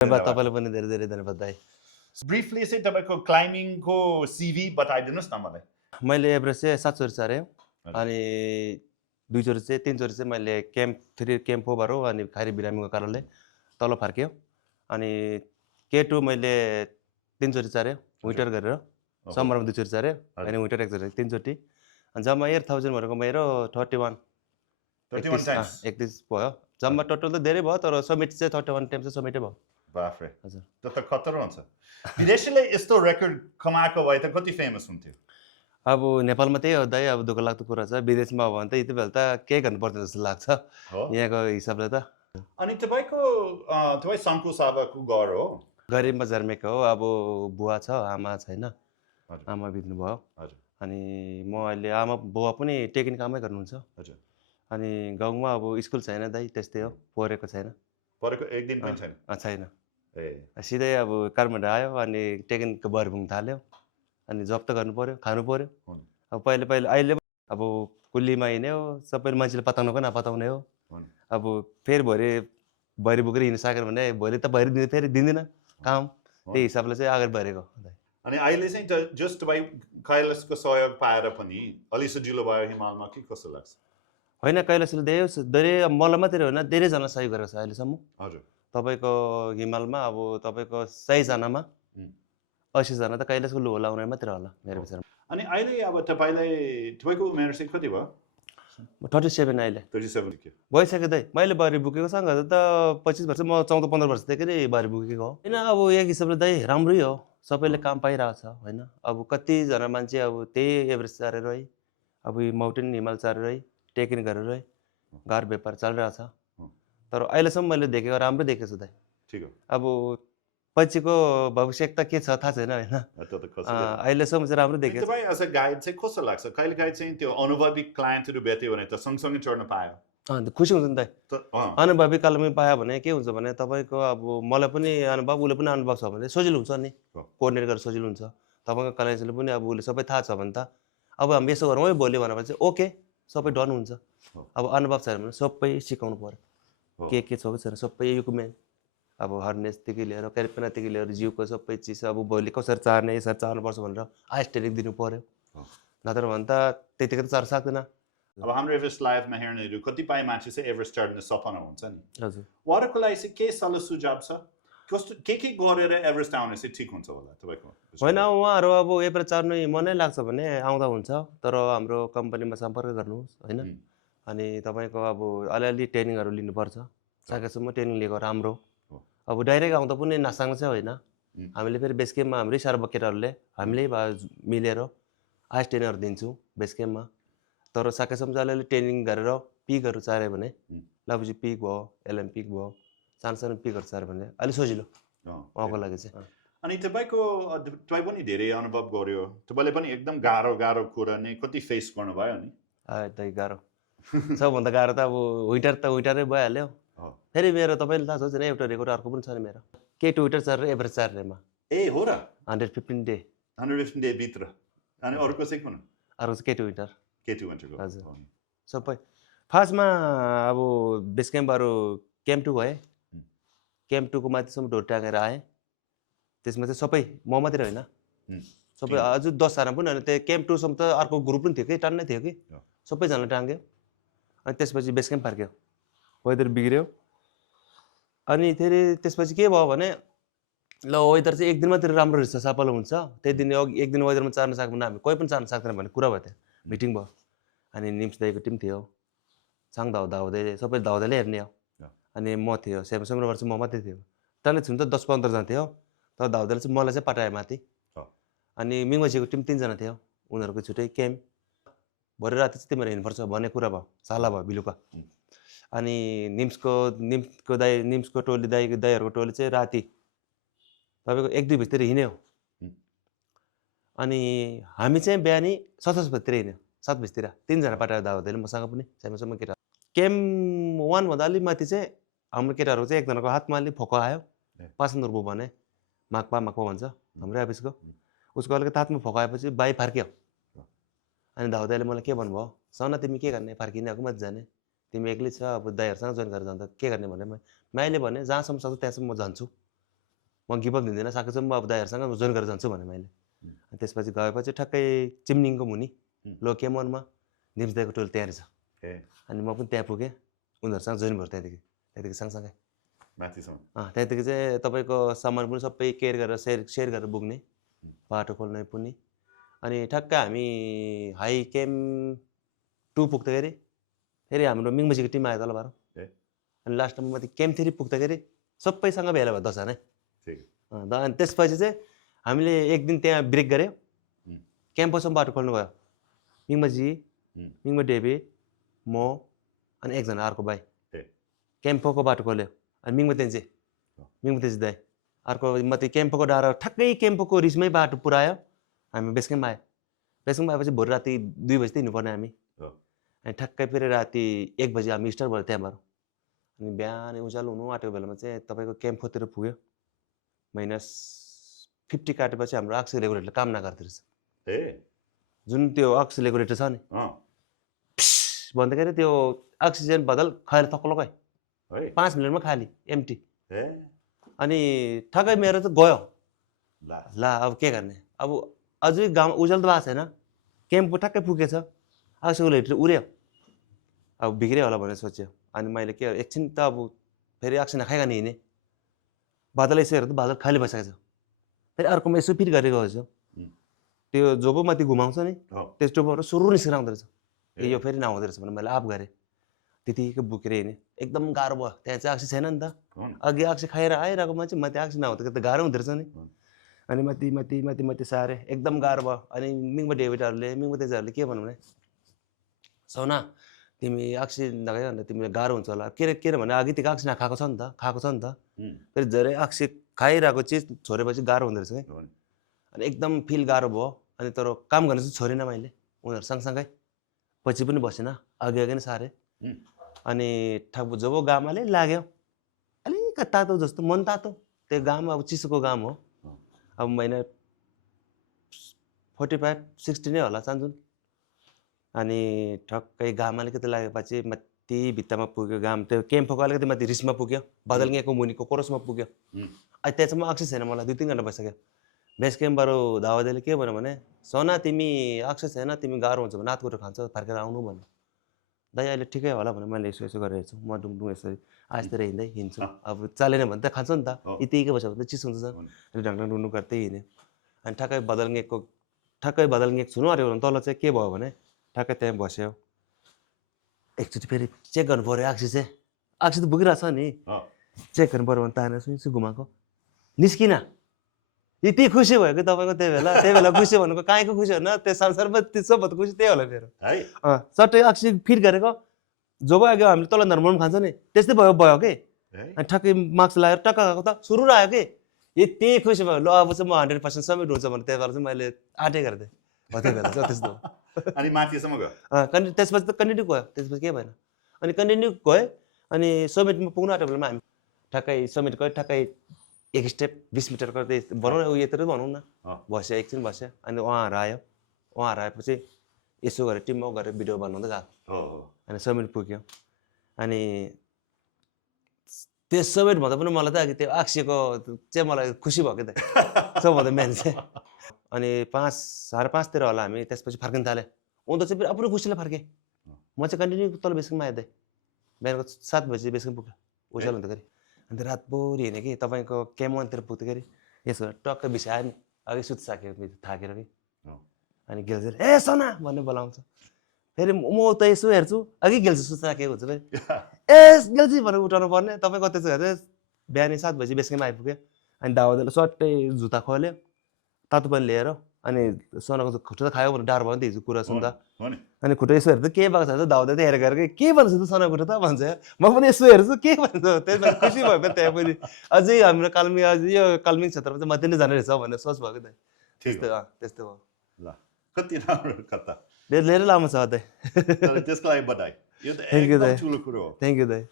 धन्यवाद तपाईँलाई पनि धेरै धेरै धन्यवाद दाइ। ब्रिफली चाहिँ तपाईँको क्लाइम्बिङको सिभी बताइदिनुहोस् न मलाई। मैले एभरेस्ट चाहिँ 7 चोटि चढेँ अनि 2 चोटि चाहिँ 3 चोटि चाहिँ मैले क्याम्प 3 क्याम्प ओभर हो अनि खाली बिरामीको कारणले तल फर्क्यो अनि K2 मैले 3 चोटि चढेँ विन्टर गरेर समरमा 2 चोटि चढेँ अनि विन्टर 1 चोटि 3 चोटि अनि जम्मा 8000 भनेको मेरो 31 31 भयो जम्मा टोटल त धेरै भयो तर समिट चाहिँ 31 टाइम चाहिँ समिटै भयो। बाफ्रे हजुर त्यो त खतरा हुन्छ। विदेशीले यस्तो रेकर्ड कमाएको भए त कति फेमस हुन्थ्यो। अब नेपालमा त्यही हो दाइ अब दुःख लाग्दो कुरा छ विदेशमा हो भने त यति बेला त केही गर्नु पर्दैन जस्तो लाग्छ यहाँको हिसाबले त। अनि तपाईँ सङ्कुश आबाको घर हो? गरिबमा जन्मेको हो अब बुवा छ आमा छैन आमा बित्नु भयो अनि म अहिले आमा बुवा पनि टेक्निक कामै गर्नुहुन्छ अनि गाउँमा अब स्कुल छैन दाइ त्यस्तै हो पढेको छैन पढेको एक दिन पनि छैन छैन सिधै अब काठमाडौँ आयो अनि टेक्निकको भर पुग्न थाल्यो अनि जब त गर्नु पर्यो खानु पर्यो अब पहिले पहिले अहिले अब कुल्लीमा हिँड्यो सबैले मान्छेले पताउनु पनि नपताउने हो अब फेरि भरि बोकेर हिँड्न सकेन भने भोलि त भरि फेरि दिँदैन काम त्यही हिसाबले चाहिँ अगाडि बढेको। अनि अहिले चाहिँ जस्ट तपाईँ कैलाशको सहयोग पाएर पनि अलि सजिलो भयो हिमालमा के कस्तो लाग्छ? होइन कैलाशले धेरै मलाई मात्रै होइन धेरैजना सहयोग गरेको छ अहिलेसम्म। हजुर तपाईँको हिमालमा अब तपाईँको 100 जनामा 80 जना त कैलाशको लुहो लाउने मात्रै होला मेरो विचारमा। अनि अहिले अब तपाईँको उमेर चाहिँ कति भयो? 37 अहिले 37 भइसक्यो दाइ मैले बारी बोकेको सँग त 25 वर्ष म 14-15 वर्षदेखि नै बारी बोकेको हो होइन अब एक हिसाबले दाइ राम्रै हो सबैले काम पाइरहेको छ होइन अब कतिजना मान्छे अब त्यही एभरेज चढेर है अब माउन्टेन हिमाल चढेर है टेकिङ गरेर है घर व्यापार चलिरहेको छ तर अहिलेसम्म मैले देखेको राम्रै देखेको छु दाइ। ठिक हो अब पछिको भविष्य त के छ थाहा छैन होइन अहिलेसम्म चाहिँ राम्रो देखेको तपाईँ एज अ गाइड चाहिँ कस्तो लाग्छ कहिलेकाहीँ चाहिँ त्यो अनुभवी क्लाइन्टहरू भेट्यो भने त सँगसँगै चढ्न पायो खुसी हुन्छ नि त अनुभवी कालमै पायो भने के हुन्छ भने तपाईँको अब मलाई पनि अनुभव उसले पनि अनुभव छ भने सजिलो हुन्छ नि कोअर्डिनेट गरेर सजिलो हुन्छ तपाईँको क्लाइन्टले पनि अब उसले सबै थाहा छ भने त अब हामी यसो गरौँ है भोलि भनेर चाहिँ ओके सबै डन हुन्छ। अब अनुभव छैन भने सबै सिकाउनु पर्यो के छ कि छैन सबै इक्विपमेन्ट अब हार्नेसदेखि लिएर क्यारेपेनादेखि लिएर जिउको सबै चिज अब भोलि कसरी चार्ने यसरी चार्नुपर्छ भनेर आइस ट्रेनिङ दिनु पर्यो नत्र भने त त्यतिकै त चार्न सक्दैन। अब हाम्रो एभरेस्ट लाइफमा हेर्नेहरू कतिपय मान्छे चाहिँ एभरेस्ट चढ्ने सपना हुन्छ नि हजुर उहाँहरूको लागि चाहिँ के सल्लाह सुझाव छ कस्तो के गरेर एभरेस्ट आउने चाहिँ ठिक हुन्छ होला तपाईँको? होइन उहाँहरू अब एभरेस्ट चढ्नु मनै लाग्छ भने आउँदा हुन्छ तर हाम्रो कम्पनीमा सम्पर्क गर्नुहोस् होइन अनि तपाईँको अब अलिअलि ट्रेनिङहरू लिनुपर्छ सकेसम्म ट्रेनिङ लिएको राम्रो अब डाइरेक्ट आउँदा पनि नसाङ्ग चाहिँ होइन हामीले फेरि बेस क्याम्पमा हाम्रै सार्व केटाहरूले हामीले मिलेर आइस ट्रेनिङहरू दिन्छौँ बेस क्याम्पमा तर सकेसम्म चाहिँ अलिअलि ट्रेनिङ गरेर पिकहरू चाह्यो भने लपुजी पिक भयो एलएम पिक भयो सानो सानो पिकहरू चाह्यो भने अलिक सजिलो उहाँको लागि चाहिँ। अनि तपाईँ पनि धेरै अनुभव गर्यो तपाईँले पनि एकदम गाह्रो कुरा नै कति फेस गर्नुभयो नि? त्यही गाह्रो सबभन्दा गाह्रो त अब विन्टरै भइहाल्यो फेरि मेरो तपाईँले थाहा छ एउटा रेकर्ड अर्को पनि छ नि मेरो K2 विन्टर चढेर एभरेज चढ्नेमा ए हो र 115 डे भित्र अनि अर्को चाहिँ कुन? अर्को चाहिँ K2 विन्टर हजुर सबै फर्स्टमा अब बेस क्याम्पहरू क्याम्प 2 भए क्याम्प 2 को माथिसम्म ढोर टाँगेर आएँ त्यसमा चाहिँ सबै म मात्रै होइन सबै अझ 10 जना पनि होइन त्यो क्याम्प 2 सम्म त अर्को ग्रुप पनि थियो कि टान्नै थियो कि सबैजना टाँग्यो अनि त्यसपछि बेस क्याम्प फर्क्यो वेदर बिग्रियो अनि फेरि त्यसपछि के भयो भने ल वेदर चाहिँ एक दिन मात्रै राम्रो रहेछ सफल हुन्छ त्यही दिन एक दिन वेदरमा चार्न सक्यो भने हामी कोही पनि चार्न सक्दैन भन्ने कुरा भयो त्यहाँ मिटिङ भयो अनि निम्स दाइको टिम थियो साङ धाउँदै सबै धाउँदैले हेर्ने हो अनि म थियो सेमसङ वर्ष म मात्रै थियो टाढै छु नि त 10-15 जना थियो तर धाउँदैले चाहिँ मलाई चाहिँ पठायो माथि अनि मिङमाछीको टिम 3 जना थियो उनीहरूको छुट्टै क्याम्प भरे राति चाहिँ तिमीहरू हिँड्नुपर्छ भन्ने कुरा भयो साला भयो बिलुका अनि निम्सको टोली दाइहरूको टोली चाहिँ राति तपाईँको 1-2 बजीतिर हिँड्यो अनि हामी चाहिँ बिहानी 7 बजीतिर हिँड्यो 7 बजीतिर 3 जना पठायो दाउदैले मसँग पनि सानोसम्म केटा क्याम्प 1 भन्दा अलिक माथि चाहिँ हाम्रो केटाहरूको चाहिँ एकजनाको हातमा अलिक फोको आयो पासन्दुर्बो भने माक्पा भन्छ हाम्रो अफिसको उसको अलिकति हातमा फोको आएपछि बाई फर्क्यो अनि दाउदैले मलाई के भन्नुभयो सना तिमी के गर्ने फर्किने आएको माथि जाने तिमी एक्लै छ अब दाइहरूसँग जोइन गरेर जाँदा के गर्ने भने मैले भने जहाँसम्म सक्छु त्यहाँसम्म म जान्छु म गिभ अप दिँदैन सकेको छ म अब दाइहरूसँग जोइन गरेर जान्छु भने मैले अनि त्यसपछि गएपछि ठ्याक्कै चिम्निङको मुनि लो केमनमा निम्स दाइको टोल तयारी छ अनि म पनि त्यहाँ पुगेँ उनीहरूसँग जोइन भयो त्यहाँदेखि सँगसँगै माथिसम्म त्यहाँदेखि चाहिँ तपाईँको सामान पनि सबै केयर गरेर सेयर गरेर बोक्ने बाटो खोल्ने पनि अनि ठ्याक्कै हामी हाई क्याम्प 2 पुग्दाखेरि फेरि हाम्रो मिङबजीको टिम आयो तल बाह्र अनि लास्टमा माथि क्याम्प 3 पुग्दाखेरि सबैसँग भेला भयो 10 जना अनि त्यसपछि चाहिँ हामीले एक दिन त्यहाँ ब्रेक गऱ्यो क्याम्पसम्म बाटो खोल्नु भयो मिङबजी मिङमा डेबी म अनि एकजना अर्को भाइ क्याम्पको बाटो खोल्यो अनि मिङमा तेन्जी दाइ अर्को माथि क्याम्पको डाँडा ठ्याक्कै क्याम्पको रिसमै बाटो पुऱ्यायो हामी बेस क्याम्प आएपछि भोलि राति 2 बजी हिँड्नुपर्ने हामी अनि ठ्याक्कै फेरि राति 1 बजी हामी स्टार्ट भयो त्यहाँबाट अनि बिहान उज्यालो हुनु आँटेको बेलामा चाहिँ तपाईँको क्याम्पतिर पुग्यो -50 काटेपछि हाम्रो अक्सिजन रेगुलेटरले काम नगर्दो रहेछ जुन त्यो अक्सिजन रेगुलेटर छ नि भन्दाखेरि त्यो अक्सिजन बदल खैर थक्लोकै 5 मिनटमा खाली एम्टी अनि ठ्याक्कै मेरो त गयो ला अब के गर्ने अब अझै गाउँ उज्यालो त भएको छैन क्याम्पको ठ्याक्कै पुगेछ अक्सिजन रेगुलेटर उड्यो अब बिग्रियो होला भनेर सोच्यो अनि मैले के एकछिन त अब फेरि अक्सिजन नखाइकन हिँडेँ बादल यसो हेर्दा बादल खाली भइसकेको छ फेरि अर्कोमा यसो फिट गरेको रहेछ त्यो जो पो माथि घुमाउँछ नि त्यस टोपबाट सुरु निस्केर आउँदो रहेछ यो फेरि नआउँदो रहेछ भने मैले आफ गरेँ त्यतिकै बोकेर हिँडेँ एकदम गाह्रो भयो त्यहाँ चाहिँ अक्सी छैन नि त अघि अक्सी खाएर आइरहेको मान्छे माथि अक्सी नहुँदा त गाह्रो हुँदो रहेछ नि अनि माथि सारे एकदम गाह्रो भयो अनि मिङमा डेभिडहरूले मिङमा तेजाहरूले के भन्नु भने सोना तिमी अक्सी नखाइ भन्दा तिमीलाई गाह्रो हुन्छ होला किनभने अघिदेखि अक्सी नखाएको छ नि त फेरि धेरै अक्सी खाइरहेको चिज छोडेपछि गाह्रो हुँदो रहेछ है अनि एकदम फिल गाह्रो भयो अनि तर काम गर्न चाहिँ छोडिनँ मैले उनीहरू सँगसँगै पछि पनि बसेन अघि नै सारे अनि ठ्याक्क जब घाम अलि लाग्यो अलिकति तातो जस्तो मन तातो त्यो घाम अब चिसोको घाम हो अब महिना 45-60 नै होला चान्जुन अनि ठक्कै घाम अलिकति लागेपछि माथि भित्तामा पुग्यो घाम त्यो क्याम्पको अलिकति माथि रिसमा पुग्यो बदलङ्गेको मुनिको कोरसमा पुग्यो अहिले त्यहाँसम्म अक्सी छैन मलाई 2-3 घन्टा भइसक्यो बेस क्याम्पबाट दावादेले के भन्यो भने सोना तिमी अक्सी छैन तिमी गाह्रो हुन्छ भने नाथगुरो खान्छ फर्केर आउनु भन्यो दाइ अहिले ठिकै होला भने मैले यसो गरेर हेर्छु म डुङडुङ यसरी आजतिर हिँड्छु अब चलेन भने त खान्छ नि त यतिकै बस्यो भने त चिसो हुन्छ झन् ढङढङ डुङडुङ गर्दै हिँड्यो अनि ठ्याक्कै बदलङ्गेक छुनु अरे तल चाहिँ के भयो भने ठ्याक्कै त्यहाँ बस्यो एकचोटि फेरि चेक गर्नु पऱ्यो अक्सी त पुगिरहेछ नि चेक गर्नु पऱ्यो भने तानेर सुन्छु घुमाएको निस्किन यति खुसी भयो कि तपाईँको त्यही बेला खुसी भनेको काहीँको खुसी होइन त्यो संसारमा सबभन्दा खुसी त्यही होला मेरो सट्टै अक्सी फिट गरेको जब आयो हामीले तल नर्मल खान्छ नि त्यस्तै भयो कि अनि ठ्याक्कै मार्क्स लगाएर टक्क गएको त सुरु आयो कि यति खुसी भयो ल अब चाहिँ म 100% समेत हुन्छ भने त्यही भएर चाहिँ मैले आँटे गरिदिएँ हो त्यही बेला चाहिँ त्यस्तो अनि माथिसम्म गयो त्यसपछि त कन्टिन्यू गयो त्यसपछि के भएन अनि कन्टिन्यू गयो अनि समिटमा पुग्नु आँटेको बेलामा हामी ठ्याक्कै समिट गयो ठ्याक्कै एक स्टेप 20 मिटर गर्दै भनौँ न यतिर भनौँ न बस्यो एकछिन बस्यो अनि उहाँहरू आएपछि यसो गरेर टिम वर्क गरेर भिडियो बनाउँदै गएको अनि समिट पुग्यो अनि त्यो समिट भन्दा पनि मलाई त अघि त्यो अक्सीको चाहिँ मलाई खुसी भयो कि त सबभन्दा मेन चाहिँ अनि 5:30 तिर होला हामी त्यसपछि फर्किन थाल्यो उनीहरू चाहिँ फेरि आफ्नो खुसीले फर्केँ म चाहिँ कन्टिन्यू तल बेसकमा आइदिएँ बिहानको 7 बजी बेसकमा पुग्यो उज्यालो हुँदाखेरि अन्त रातभरि हिँडेँ कि तपाईँको क्याम्पतिर पुग्दाखेरि यसो टक्क बिसायो नि अघि सुतिसक्यो थाकेर कि अनि गेल्छ ए सोना भन्ने बोलाउँछ फेरि म त यसो हेर्छु अघि गेल्छु सुतिसकेको हुन्छ फेरि ए गेल्ची भनेर उठाउनु पर्ने तपाईँको त्यसो हेरेर बिहानै 7 बजी बेसकमा आइपुग्यो अनि दावादेले सट्टै जुत्ता खोल्यो तातो पनि लिएर अनि सोनाको खुट्टा त खायो भने डर भयो नि त हिजो कुरा सुन्दा अनि खुट्टा यसो हेर्दा के भएको छ दाउदा त हेरेर के भन्छ त सोनाको खुट्टा त भन्छ म पनि यसो हेर्छु के भन्छ त्यही भएर खुसी भयो क्या त्यहाँ पनि अझै हाम्रो कालमी अझै यो कालमिङ क्षेत्रमा चाहिँ मात्रै नै जाने रहेछ भन्ने सोच भयो कि त्यस्तो भयो ल कति राम्रो कथा धेरै लामो छ अझै त्यसको लागि बधाई यो त एकदम ठुलो कुरो हो थ्याङ्क यू दाइ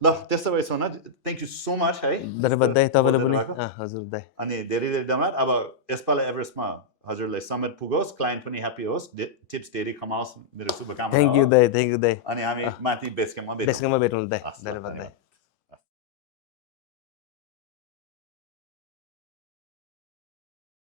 ल त्यसो भए सोना थ्याङ्क यू सो मच है धन्यवाद दाइ तपाईँले पनि हजुर दाइ अनि धेरै धन्यवाद अब यसपालि एभरेस्टमा हजुरलाई समेत पुगोस् क्लाइन्ट पनि ह्याप्पी होस् टिप्स धेरै कमाओस् मेरो शुभकामना थ्याङ्क यू दाइ अनि हामी माथि बेस क्याम्पमा भेटौँ दाइ धन्यवाद दाइ